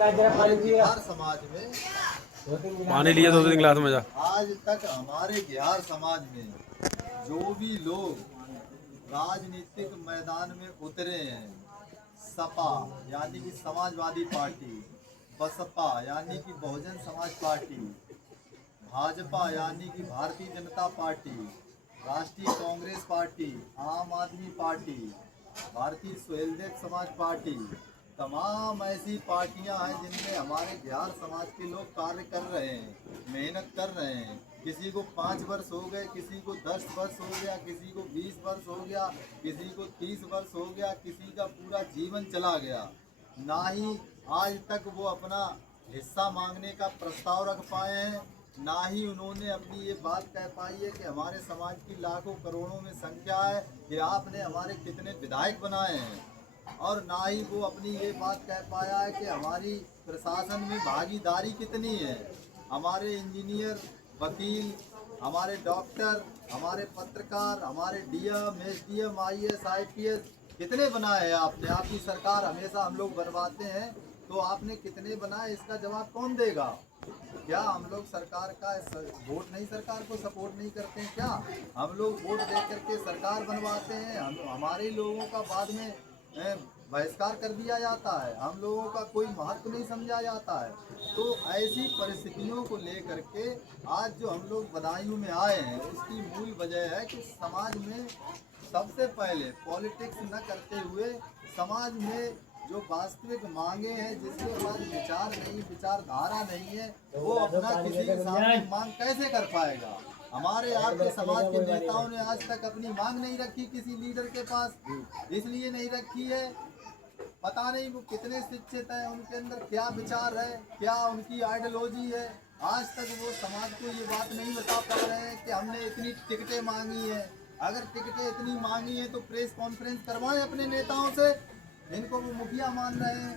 बिहार समाज में पानी लिए 2-3 गिलास में जा। आज तक हमारे बिहार समाज में जो भी लोग राजनीतिक मैदान में उतरे हैं, सपा यानी कि समाजवादी पार्टी, बसपा यानी कि बहुजन समाज पार्टी, भाजपा यानी कि भारतीय जनता पार्टी, राष्ट्रीय कांग्रेस पार्टी, आम आदमी पार्टी, भारतीय स्वैच्छिक समाज पार्टी, तमाम ऐसी पार्टियां हैं जिनमें हमारे बिहार समाज के लोग कार्य कर रहे हैं, मेहनत कर रहे हैं। किसी को 5 वर्ष हो गए, किसी को 10 वर्ष हो गया, किसी को 20 वर्ष हो गया, किसी को 30 वर्ष हो गया, किसी का पूरा जीवन चला गया। ना ही आज तक वो अपना हिस्सा मांगने का प्रस्ताव रख पाए हैं, ना ही उन्होंने अपनी ये बात कह पाई है कि हमारे समाज की लाखों करोड़ों में संख्या है कि आपने हमारे कितने विधायक बनाए हैं, और ना ही वो अपनी ये बात कह पाया है कि हमारी प्रशासन में भागीदारी कितनी है। हमारे इंजीनियर, वकील, हमारे डॉक्टर, हमारे पत्रकार, हमारे डीएम, एसडीएम, आईएएस, आईपीएस कितने बनाए हैं आपने? आपकी सरकार हमेशा हम लोग बनवाते हैं, तो आपने कितने बनाए इसका जवाब कौन देगा? क्या हम लोग सरकार का वोट नहीं, सरकार को सपोर्ट नहीं करते हैं क्या? हम लोग वोट दे करके सरकार बनवाते हैं, हमारे लोगों का बाद में बहिष्कार कर दिया जाता है, हम लोगों का कोई महत्व नहीं समझा जाता है। तो ऐसी परिस्थितियों को लेकर के आज जो हम लोग बदायूं में आए हैं, उसकी मूल वजह है कि समाज में सबसे पहले पॉलिटिक्स न करते हुए समाज में जो वास्तविक मांगे हैं, जिसके पास विचार नहीं, विचारधारा नहीं है, वो अपना किसी के सामने मांग कैसे कर पाएगा? हमारे आपके समाज के नेताओं ने आज तक अपनी मांग नहीं रखी किसी लीडर के पास। इसलिए नहीं रखी है, पता नहीं वो कितने शिक्षित हैं, उनके अंदर क्या विचार है, क्या उनकी आइडियोलॉजी है। आज तक वो समाज को ये बात नहीं बता पा रहे हैं कि हमने इतनी टिकटें मांगी है। अगर टिकटें इतनी मांगी है तो प्रेस कॉन्फ्रेंस करवाएं अपने नेताओं से, इनको वो मुखिया मान रहे हैं।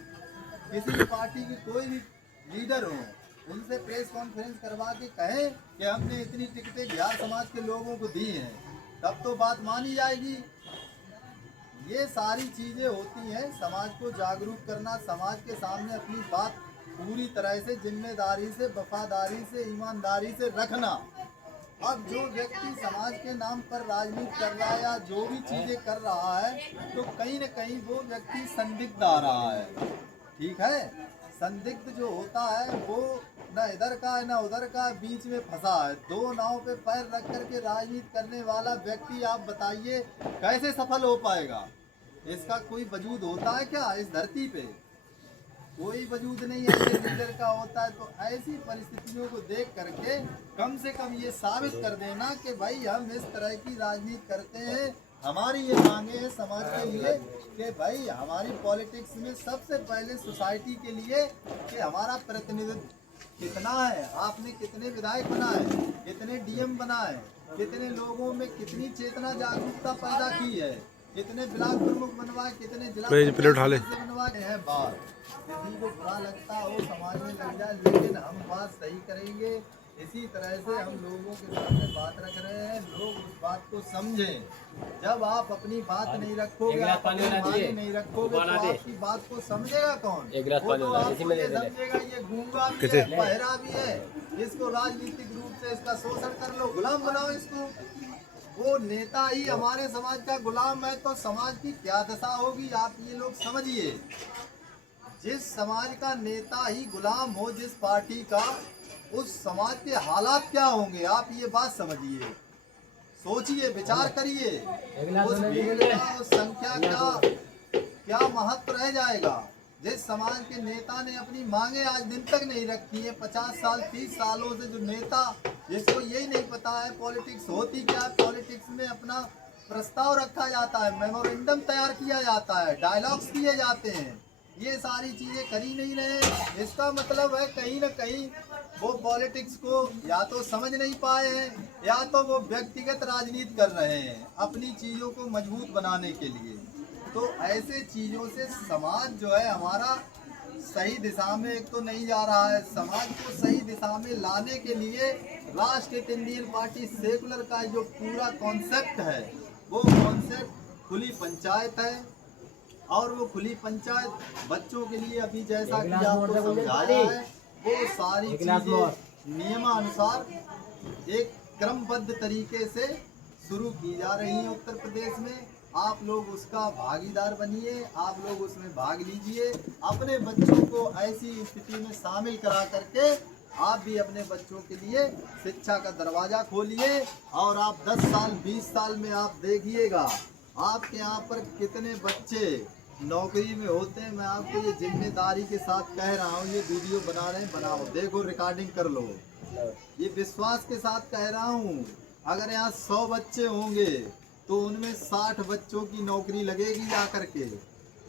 किसी भी पार्टी की कोई भी लीडर हो, उनसे प्रेस कॉन्फ्रेंस करवा के कहें कि हमने इतनी टिकटें बिहार समाज के लोगों को दी हैं, तब तो बात मानी जाएगी। ये सारी चीज़ें होती हैं समाज को जागरूक करना, समाज के सामने अपनी बात पूरी तरह से जिम्मेदारी से, वफादारी से, ईमानदारी से रखना। अब जो व्यक्ति समाज के नाम पर राजनीति कर रहा है या जो भी चीज़ें कर रहा है, तो कहीं न कहीं वो व्यक्ति संदिग्ध आ रहा है। ठीक है, संदिग्ध जो होता है वो न इधर का है न उधर का, बीच में फंसा है। दो नाव पे पैर रख करके राजनीति करने वाला व्यक्ति, आप बताइए कैसे सफल हो पाएगा? इसका कोई वजूद होता है क्या इस धरती पे? कोई वजूद नहीं है लीडर का होता है। तो ऐसी परिस्थितियों को देख करके कम से कम ये साबित कर देना कि भाई हम इस तरह की राजनीति करते हैं, हमारी ये मांगे हैं समाज के लिए कि भाई हमारी पॉलिटिक्स में सबसे पहले सोसाइटी के लिए कि हमारा प्रतिनिधित्व कितना है, आपने कितने विधायक बनाए, कितने डीएम बनाए, कितने लोगों में कितनी चेतना जागरूकता पैदा की है, कितने ब्लॉक प्रमुख बनवाए, कितने जिला बनवाए हैं। बात किसी को बुरा लगता हो, समाज में लग जाए, लेकिन हम बात सही करेंगे। इसी तरह से हम लोगों के सामने बात रख रहे हैं, लोग उस बात को समझें। जब आप अपनी बात नहीं रखोगे, आप अपनी मांगे नहीं रखोगे, तो आपकी बात को समझेगा कौन? वो तो आपको ये समझेगा ये गूंगा भी है, बहरा भी है, इसको राजनीतिक रूप से इसका शोषण कर लो, गुलाम बनाओ इसको। वो नेता ही हमारे समाज का गुलाम है तो समाज की क्या दशा होगी, आप ये लोग समझिए। जिस समाज का नेता ही गुलाम हो, जिस पार्टी का, उस समाज के हालात क्या होंगे, आप ये बात समझिए, सोचिए, विचार करिए। उस भीड़ का, उस संख्या का क्या महत्व रह जाएगा? जिस समाज के नेता ने अपनी मांगे आज दिन तक नहीं रखी है, 50 साल 30 सालों से जो नेता, जिसको यही नहीं पता है पॉलिटिक्स होती क्या है, पॉलिटिक्स में अपना प्रस्ताव रखा जाता है, मेमोरेंडम तैयार किया जाता है, डायलॉग्स किए जाते हैं, ये सारी चीज़ें कर ही नहीं रहे। इसका मतलब है कहीं ना कहीं वो पॉलिटिक्स को या तो समझ नहीं पाए हैं, या तो वो व्यक्तिगत राजनीति कर रहे हैं अपनी चीज़ों को मजबूत बनाने के लिए। तो ऐसे चीज़ों से समाज जो है हमारा सही दिशा में एक तो नहीं जा रहा है। समाज को सही दिशा में लाने के लिए राष्ट्रीय इंडियन पार्टी सेकुलर का जो पूरा कॉन्सेप्ट है, वो कॉन्सेप्ट खुली पंचायत है, और वो खुली पंचायत बच्चों के लिए अभी जैसा कि आपको समझाया है वो सारी चीजें नियमानुसार एक क्रमबद्ध तरीके से शुरू की जा रही है उत्तर प्रदेश में। आप लोग उसका भागीदार बनिए, आप लोग उसमें भाग लीजिए, अपने बच्चों को ऐसी स्थिति में शामिल करा करके आप भी अपने बच्चों के लिए शिक्षा का दरवाजा खोलिए। और आप 10 साल 20 साल में आप देखिएगा आपके यहाँ पर कितने बच्चे नौकरी में होते हैं। मैं आपको ये जिम्मेदारी के साथ कह रहा हूँ, ये वीडियो बना रहे हैं, बनाओ, देखो, रिकॉर्डिंग कर लो, ये विश्वास के साथ कह रहा हूँ। अगर यहाँ 100 बच्चे होंगे तो उनमें 60 बच्चों की नौकरी लगेगी जा करके।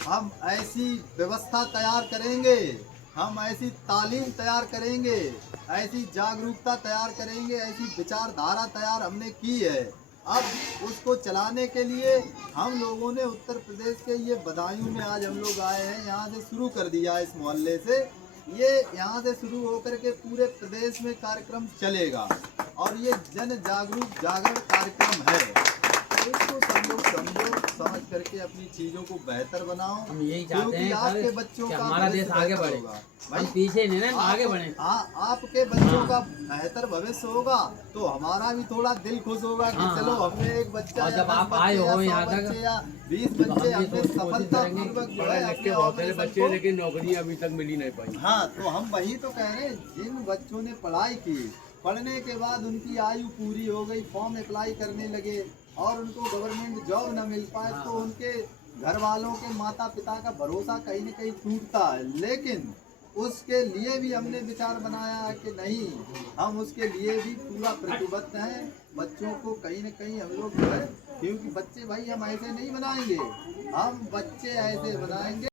हम ऐसी व्यवस्था तैयार करेंगे, हम ऐसी तालीम तैयार करेंगे, ऐसी जागरूकता तैयार करेंगे, ऐसी विचारधारा तैयार हमने की है। अब उसको चलाने के लिए हम लोगों ने उत्तर प्रदेश के ये बदायूं में आज हम लोग आए हैं, यहाँ से शुरू कर दिया इस मोहल्ले से। ये यहाँ से शुरू होकर के पूरे प्रदेश में कार्यक्रम चलेगा और ये जन जागरण कार्यक्रम है। तो इसको सब लोग समझो, समझ करके अपनी चीजों को बेहतर बनाओ। हम यही चाहते हैं आपके बच्चों कि का हमारा देश आगे बढ़े, हम पीछे नहीं ना, आगे बढ़े। आपके बच्चों का बेहतर भविष्य होगा तो हमारा भी थोड़ा दिल खुश होगा कि चलो हमने एक बच्चा, जब आप आए हो यहाँ तक या 20 बच्चे हमने सफलतापूर्वक जो है अपने ऑपरेशन को, लेकिन नौकरी अभी तक मिली नहीं पाई। हाँ, तो हम वही तो कह रहे हैं, जिन बच्चों ने पढ़ाई की, पढ़ने के बाद उनकी आयु पूरी हो गई, फॉर्म अप्लाई करने लगे और उनको गवर्नमेंट जॉब न मिल पाए तो उनके घर वालों के, माता पिता का भरोसा कहीं न कहीं टूटता है। लेकिन उसके लिए भी हमने विचार बनाया है कि नहीं, हम उसके लिए भी पूरा प्रतिबद्ध हैं। बच्चों को कहीं न कहीं हम लोग जो है, क्योंकि बच्चे भाई हम ऐसे नहीं बनाएंगे, हम बच्चे ऐसे बनाएंगे